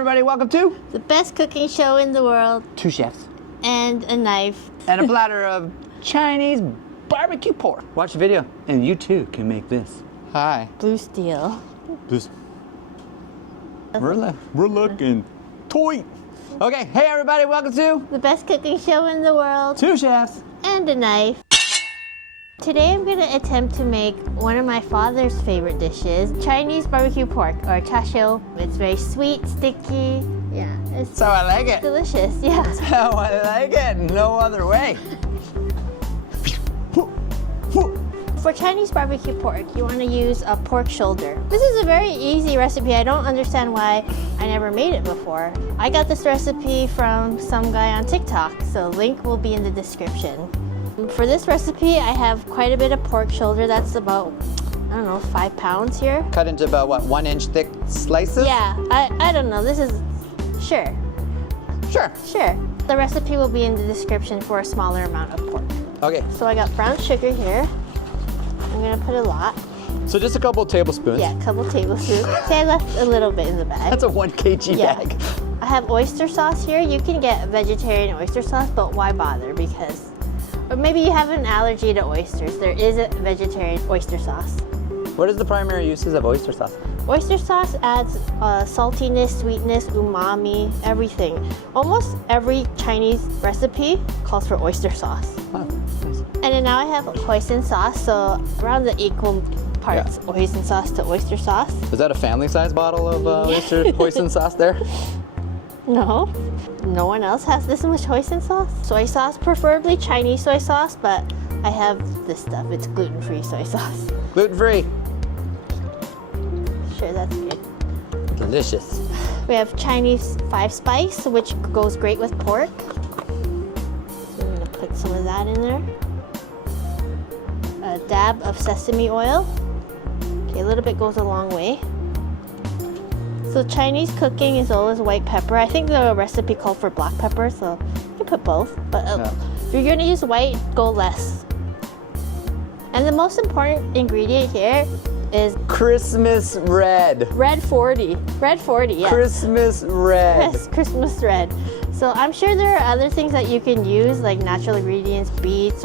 everybody, welcome to the best cooking show in the world. 2 chefs. And a knife. And a platter of Chinese barbecue pork. Watch the video and you too can make this. Hi. Blue steel. We're looking toy. Okay, hey everybody, welcome to the best cooking show in the world. 2 chefs. And a knife. Today I'm going to attempt to make one of my father's favorite dishes, Chinese barbecue pork, or casserole. It's very sweet, sticky. Yeah, it's So I like it. delicious. Yeah. So I like it. No other way. For Chinese barbecue pork, you want to use a pork shoulder. This is a very easy recipe. I don't understand why I never made it before. I got this recipe from some guy on TikTok, so link will be in the description. For this recipe, I have quite a bit of pork shoulder. That's about, I don't know, 5 pounds here. Cut into about, what, 1 inch thick slices? Yeah, I don't know. This is, sure. Sure. The recipe will be in the description for a smaller amount of pork. Okay. So I got brown sugar here. I'm gonna put a lot. So just a couple tablespoons. Yeah, a couple tablespoons. See, I left a little bit in the bag. That's a 1 kg bag. I have oyster sauce here. You can get vegetarian oyster sauce, but why bother? Because, or maybe you have an allergy to oysters. There is a vegetarian oyster sauce. What is the primary uses of oyster sauce? Oyster sauce adds saltiness, sweetness, umami, everything. Almost every Chinese recipe calls for oyster sauce. Oh, nice. And then now I have hoisin sauce, so around the equal parts hoisin sauce to oyster sauce. Is that a family-sized bottle of oyster hoisin sauce there? No one else has this much hoisin sauce. Soy sauce, preferably Chinese soy sauce, but I have this stuff. It's gluten-free soy sauce. Gluten-free. Sure, that's good. Delicious. We have Chinese 5 spice, which goes great with pork. So I'm gonna put some of that in there. A dab of sesame oil. Okay, a little bit goes a long way. So Chinese cooking is always white pepper. I think the recipe called for black pepper, so you can put both. But if you're gonna use white, go less. And the most important ingredient here is Christmas red. red 40. Red 40, yes. Christmas red. Yes, Christmas red. So I'm sure there are other things that you can use, like natural ingredients, beets.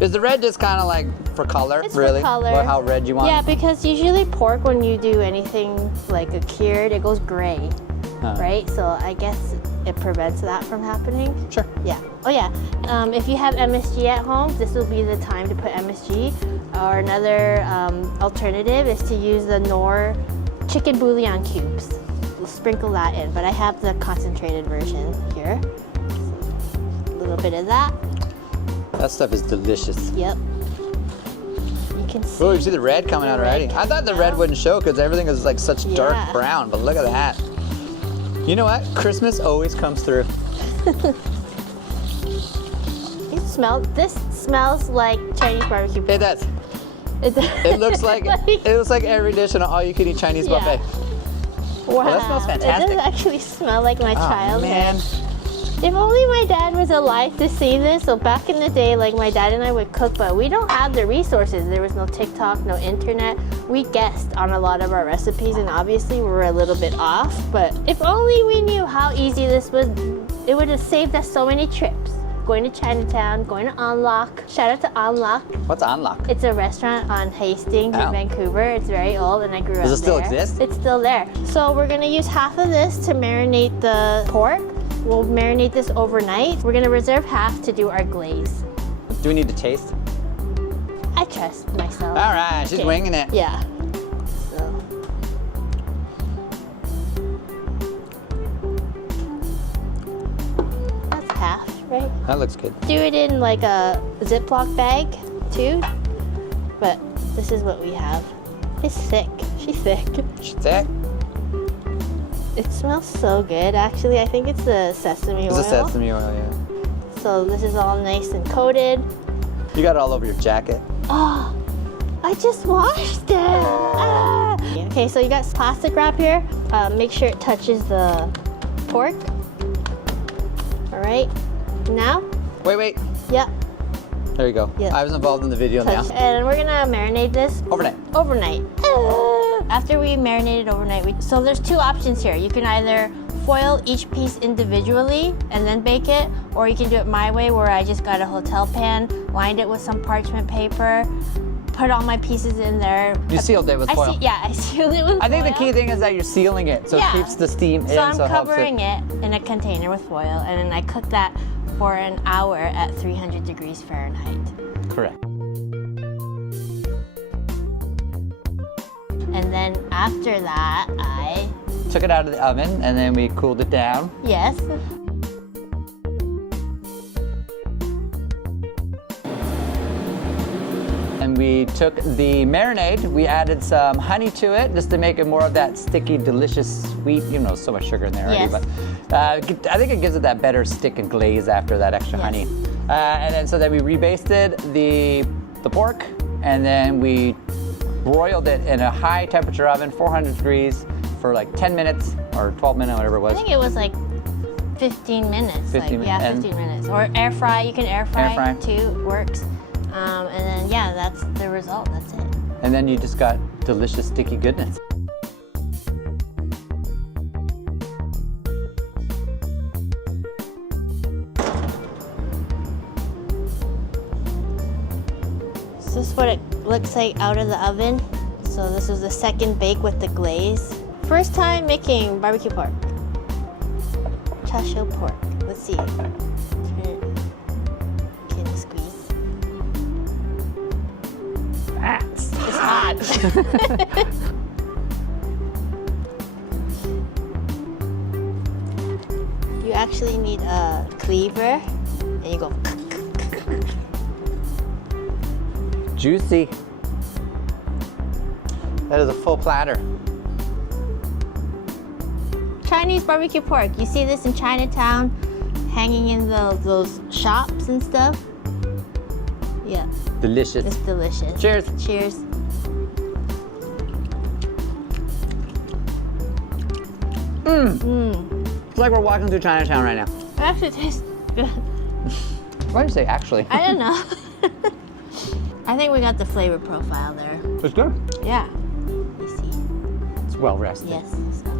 Is the red just kind of like for color, It's really? for color. Or how red you want Yeah, it? because usually pork, when you do anything like a cured, it goes gray, right? So I guess it prevents that from happening. Sure. Yeah. Oh yeah. If you have MSG at home, this will be the time to put MSG. Or another alternative is to use the Knorr chicken bouillon cubes. We'll sprinkle that in, but I have the concentrated version here. So, a little bit of that. That stuff is delicious. Yep. You can see. Oh, you see the red coming out already? I thought the red wouldn't show because everything is like such dark brown, but look at that. You know what? Christmas always comes through. You smell, this smells like Chinese barbecue pork. It does. It looks like every dish in an all-you-can-eat Chinese buffet. Wow. Well, that smells fantastic. It does actually smell like my childhood. Man. If only my dad was alive to see this. So back in the day, like my dad and I would cook, but we don't have the resources. There was no TikTok, no internet. We guessed on a lot of our recipes, and obviously we were a little bit off. But if only we knew how easy this was, it would have saved us so many trips. Going to Chinatown, going to Unlock. Shout out to Unlock. What's Unlock? It's a restaurant on Hastings in Vancouver. It's very old and I grew up there. Does it still exist? It's still there. So we're gonna use half of this to marinate the pork. We'll marinate this overnight. We're gonna reserve half to do our glaze. Do we need to taste? I trust myself. All right, she's winging it. Yeah. So. That's half, right? That looks good. Do it in like a Ziplock bag too, but this is what we have. It's thick. She's thick. She's thick. It smells so good, actually. I think it's the sesame oil. It's the sesame oil, yeah. So this is all nice and coated. You got it all over your jacket. Oh, I just washed it. Ah. Okay, so you got plastic wrap here. Make sure it touches the pork. All right. Now? Wait. Yep. There you go. Yeah. I was involved in the video now. And we're gonna marinate this Overnight. overnight. after we marinated overnight, so there's two options here. You can either foil each piece individually and then bake it, or you can do it my way where I just got a hotel pan, lined it with some parchment paper, put all my pieces in there. You sealed it with foil. I sealed it with foil. I think the key thing is that you're sealing it, so it keeps the steam in. So I'm covering it in a container with foil, and then I cook that for an hour at 300 degrees Fahrenheit. Correct. And then after that, I took it out of the oven, and then we cooled it down. Yes. And we took the marinade, we added some honey to it just to make it more of that sticky, delicious, sweet, you know, so much sugar in there already. Yes. But I think it gives it that better stick and glaze after that extra honey. And then so then we rebasted the pork, and then we broiled it in a high temperature oven, 400 degrees, for like 10 minutes or 12 minutes, whatever it was. I think it was like 15 minutes. 15 Yeah, 15 minutes. Or air fry, you can air fry too, works. And then, yeah, that's the result, that's it. And then you just got delicious, sticky goodness. So this is what it looks like out of the oven. So this is the second bake with the glaze. First time making barbecue pork. Char pork. Let's see. Turn it. Can you squeeze? It's hot. You actually need a cleaver, and you go. Juicy. That is a full platter. Chinese barbecue pork. You see this in Chinatown, hanging in those shops and stuff. Yeah. Delicious. It's delicious. Cheers. Cheers. It's like we're walking through Chinatown right now. It actually tastes good. Why did you say actually? I don't know. I think we got the flavor profile there. It's good. Yeah. You see. It's well rested. Yes. So.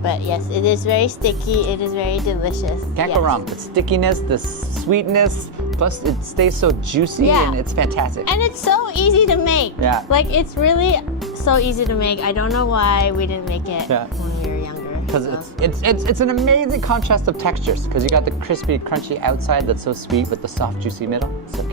But yes, it is very sticky. It is very delicious. Can't go wrong. The stickiness, the sweetness, plus it stays so juicy and it's fantastic. And it's so easy to make. Yeah. Like, it's really so easy to make. I don't know why we didn't make it when we were younger. Because it's an amazing contrast of textures. Because you got the crispy, crunchy outside that's so sweet with the soft, juicy middle. So